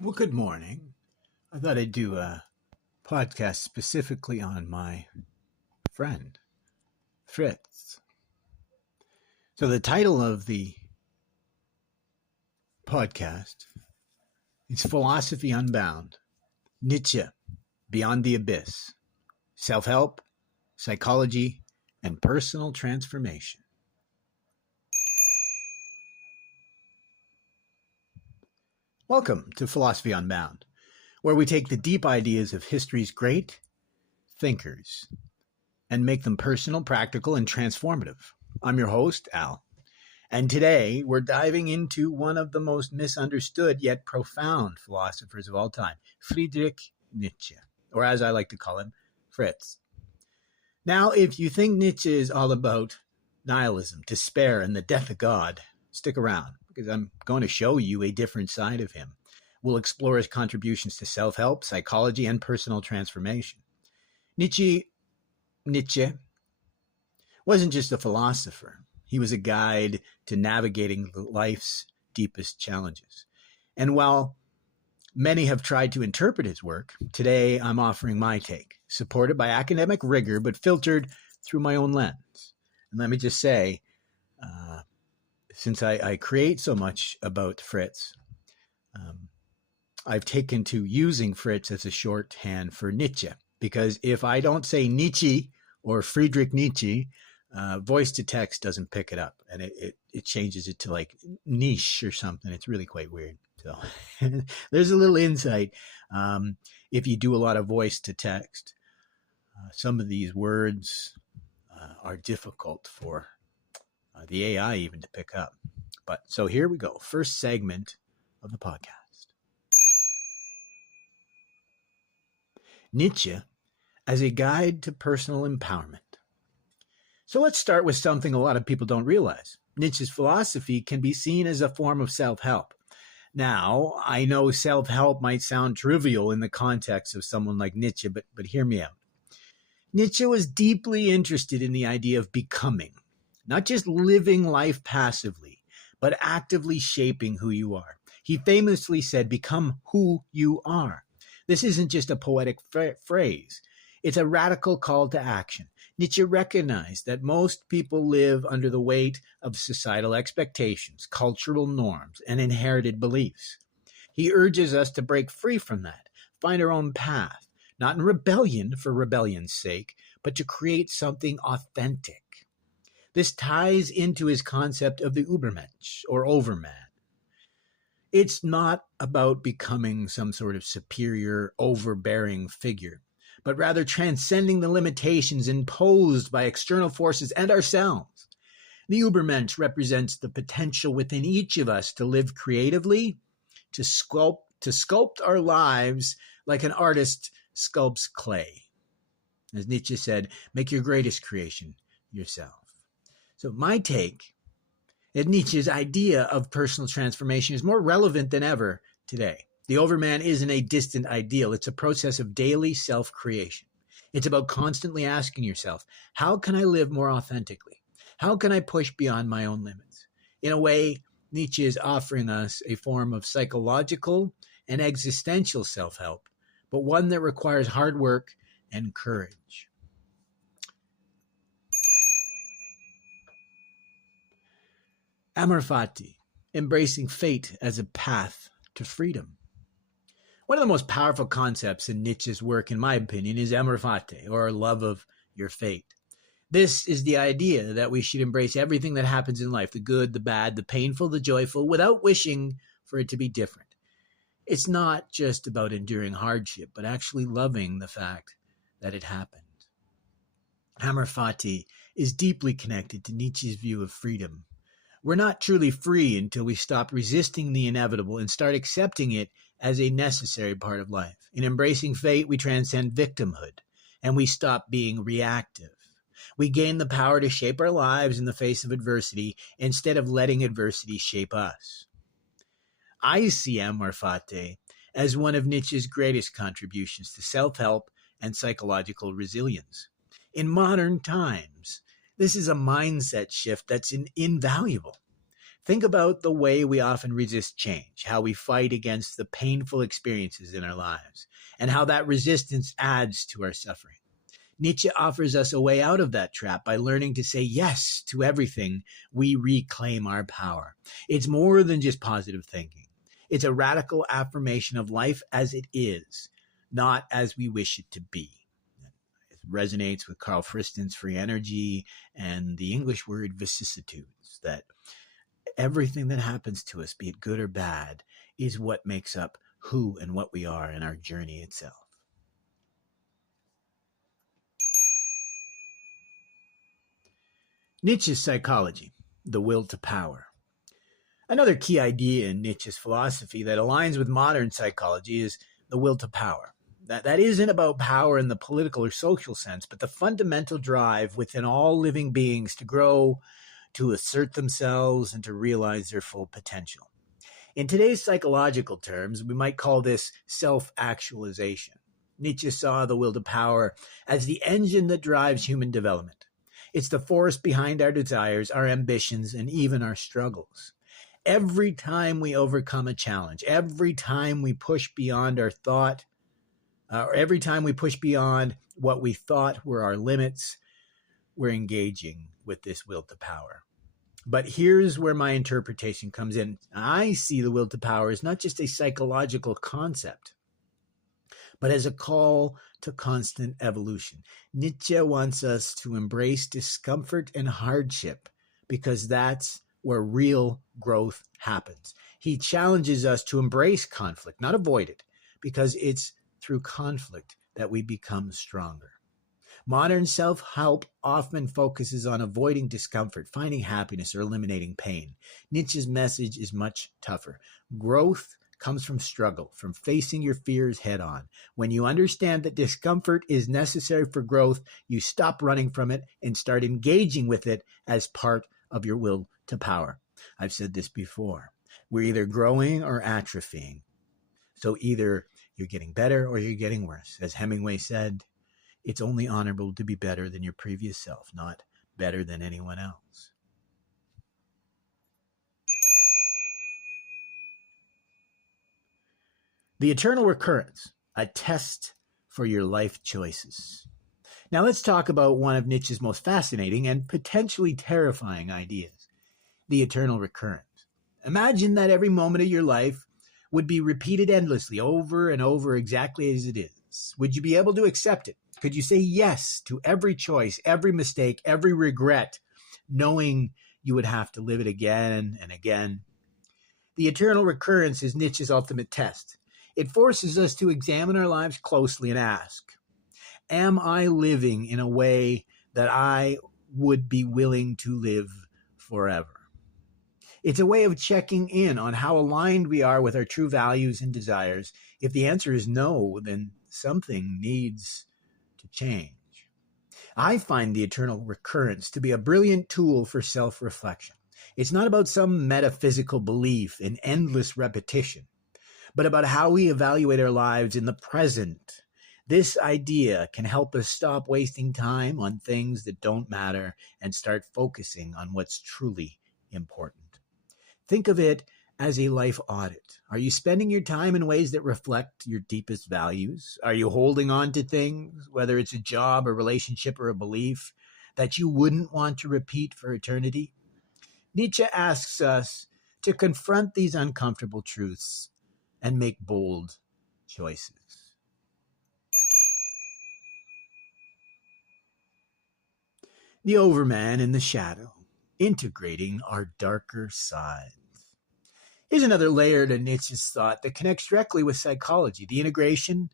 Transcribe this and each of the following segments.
Well, good morning. I thought I'd do a podcast specifically on my friend, Fritz. So, the title of the podcast is Philosophy Unbound, Nietzsche, Beyond the Abyss, Self Help, Psychology, and Personal Transformation. Welcome to Philosophy Unbound, where we take the deep ideas of history's great thinkers and make them personal, practical, and transformative. I'm your host, Al. And today we're diving into one of the most misunderstood yet profound philosophers of all time, Friedrich Nietzsche, or as I like to call him, Fritz. Now, if you think Nietzsche is all about nihilism, despair, and the death of God, stick around because I'm going to show you a different side of him. We'll explore his contributions to self-help, psychology, and personal transformation. Nietzsche wasn't just a philosopher. He was a guide to navigating life's deepest challenges. And while many have tried to interpret his work, today I'm offering my take, supported by academic rigor, but filtered through my own lens. And let me just say, since I create so much about Fritz, I've taken to using Fritz as a shorthand for Nietzsche, because if I don't say Nietzsche or Friedrich Nietzsche, voice to text doesn't pick it up, and it changes it to like niche or something. It's really quite weird. So there's a little insight. If you do a lot of voice to text, some of these words are difficult for the AI even to pick up. But so here we go. First segment of the podcast. Nietzsche as a guide to personal empowerment. So let's start with something a lot of people don't realize. Nietzsche's philosophy can be seen as a form of self-help. Now, I know self-help might sound trivial in the context of someone like Nietzsche, but hear me out. Nietzsche was deeply interested in the idea of becoming, not just living life passively, but actively shaping who you are. He famously said, "Become who you are." This isn't just a poetic phrase. It's a radical call to action. Nietzsche recognized that most people live under the weight of societal expectations, cultural norms, and inherited beliefs. He urges us to break free from that, find our own path, not in rebellion for rebellion's sake, but to create something authentic. This ties into his concept of the Übermensch, or overman. It's not about becoming some sort of superior, overbearing figure, but rather transcending the limitations imposed by external forces and ourselves. The Übermensch represents the potential within each of us to live creatively, to sculpt our lives like an artist sculpts clay. As Nietzsche said, make your greatest creation yourself. So my take is Nietzsche's idea of personal transformation is more relevant than ever today. The overman isn't a distant ideal. It's a process of daily self-creation. It's about constantly asking yourself, how can I live more authentically? How can I push beyond my own limits? In a way, Nietzsche is offering us a form of psychological and existential self-help, but one that requires hard work and courage. Amor fati, embracing fate as a path to freedom. One of the most powerful concepts in Nietzsche's work, in my opinion, is amor fati, or love of your fate. This is the idea that we should embrace everything that happens in life, the good, the bad, the painful, the joyful, without wishing for it to be different. It's not just about enduring hardship, but actually loving the fact that it happened. Amor fati is deeply connected to Nietzsche's view of freedom. We're not truly free until we stop resisting the inevitable and start accepting it as a necessary part of life. In embracing fate, we transcend victimhood, and we stop being reactive. We gain the power to shape our lives in the face of adversity instead of letting adversity shape us. I see amor fati as one of Nietzsche's greatest contributions to self-help and psychological resilience. In modern times, this is a mindset shift that's invaluable. Think about the way we often resist change, how we fight against the painful experiences in our lives, and how that resistance adds to our suffering. Nietzsche offers us a way out of that trap by learning to say yes to everything. We reclaim our power. It's more than just positive thinking. It's a radical affirmation of life as it is, not as we wish it to be. It resonates with Carl Friston's free energy and the English word vicissitudes, that everything that happens to us, be it good or bad, is what makes up who and what we are in our journey itself. Nietzsche's psychology, the will to power. Another key idea in Nietzsche's philosophy that aligns with modern psychology is the will to power. That isn't about power in the political or social sense, but the fundamental drive within all living beings to grow, to assert themselves, and to realize their full potential. In today's psychological terms, we might call this self-actualization. Nietzsche saw the will to power as the engine that drives human development. It's the force behind our desires, our ambitions, and even our struggles. Every time we overcome a challenge, every time we push beyond our thought, or every time we push beyond what we thought were our limits, we're engaging with this will to power. But here's where my interpretation comes in. I see the will to power as not just a psychological concept, but as a call to constant evolution. Nietzsche wants us to embrace discomfort and hardship because that's where real growth happens. He challenges us to embrace conflict, not avoid it, because it's through conflict that we become stronger. Modern self-help often focuses on avoiding discomfort, finding happiness, or eliminating pain. Nietzsche's message is much tougher. Growth comes from struggle, from facing your fears head on. When you understand that discomfort is necessary for growth, you stop running from it and start engaging with it as part of your will to power. I've said this before. We're either growing or atrophying. So either you're getting better or you're getting worse. As Hemingway said, it's only honorable to be better than your previous self, not better than anyone else. The eternal recurrence, a test for your life choices. Now let's talk about one of Nietzsche's most fascinating and potentially terrifying ideas, the eternal recurrence. Imagine that every moment of your life would be repeated endlessly over and over exactly as it is. Would you be able to accept it? Could you say yes to every choice, every mistake, every regret, knowing you would have to live it again and again? The eternal recurrence is Nietzsche's ultimate test. It forces us to examine our lives closely and ask, am I living in a way that I would be willing to live forever? It's a way of checking in on how aligned we are with our true values and desires. If the answer is no, then something needs to change. I find the eternal recurrence to be a brilliant tool for self-reflection. It's not about some metaphysical belief in endless repetition, but about how we evaluate our lives in the present. This idea can help us stop wasting time on things that don't matter and start focusing on what's truly important. Think of it as a life audit. Are you spending your time in ways that reflect your deepest values? Are you holding on to things, whether it's a job, a relationship, or a belief, that you wouldn't want to repeat for eternity? Nietzsche asks us to confront these uncomfortable truths and make bold choices. The overman in the shadow, integrating our darker sides. Here's another layer to Nietzsche's thought that connects directly with psychology, the integration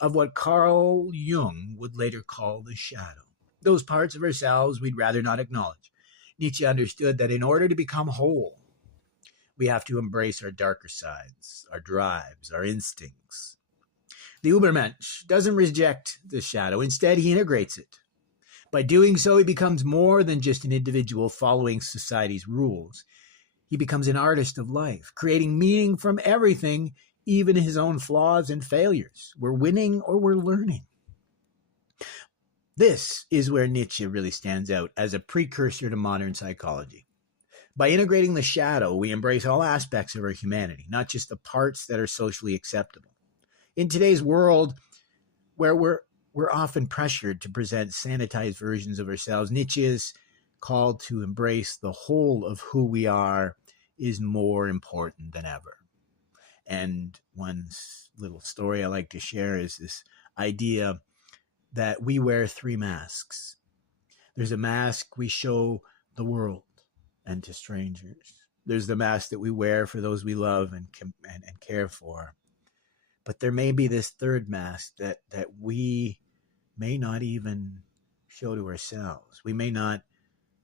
of what Carl Jung would later call the shadow, those parts of ourselves we'd rather not acknowledge. Nietzsche understood that in order to become whole, we have to embrace our darker sides, our drives, our instincts. The Übermensch doesn't reject the shadow. Instead, he integrates it. By doing so, he becomes more than just an individual following society's rules. He becomes an artist of life, creating meaning from everything, even his own flaws and failures. We're winning or we're learning. This is where Nietzsche really stands out as a precursor to modern psychology. By integrating the shadow, we embrace all aspects of our humanity, not just the parts that are socially acceptable. In today's world, where we're often pressured to present sanitized versions of ourselves, Nietzsche's call to embrace the whole of who we are is more important than ever. And one little story I like to share is this idea that we wear three masks. There's a mask we show the world and to strangers. There's the mask that we wear for those we love and care for. But there may be this third mask that we may not even show to ourselves. We may not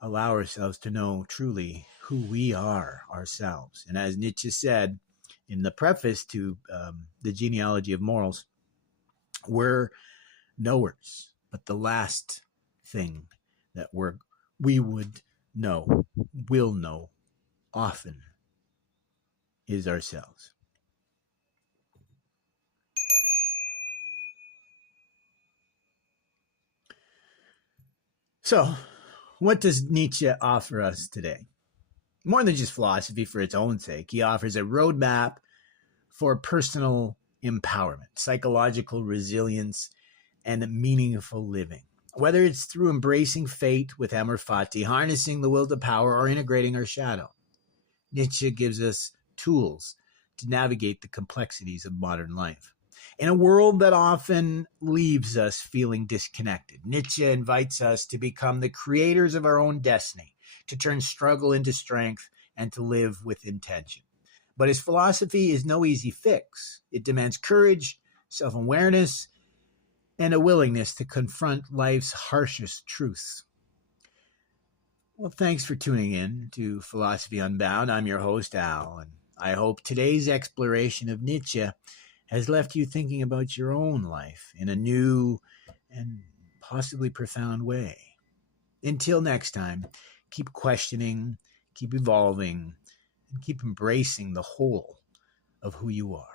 allow ourselves to know truly who we are ourselves. And as Nietzsche said in the preface to the Genealogy of Morals, we're knowers, but the last thing that we would know, will know often, is ourselves. So, what does Nietzsche offer us today? More than just philosophy for its own sake, he offers a roadmap for personal empowerment, psychological resilience, and meaningful living. Whether it's through embracing fate with Amor Fati, harnessing the will to power, or integrating our shadow, Nietzsche gives us tools to navigate the complexities of modern life. In a world that often leaves us feeling disconnected, Nietzsche invites us to become the creators of our own destiny, to turn struggle into strength, and to live with intention. But his philosophy is no easy fix. It demands courage, self-awareness, and a willingness to confront life's harshest truths. Well, thanks for tuning in to Philosophy Unbound. I'm your host, Al, and I hope today's exploration of Nietzsche has left you thinking about your own life in a new and possibly profound way. Until next time, keep questioning, keep evolving, and keep embracing the whole of who you are.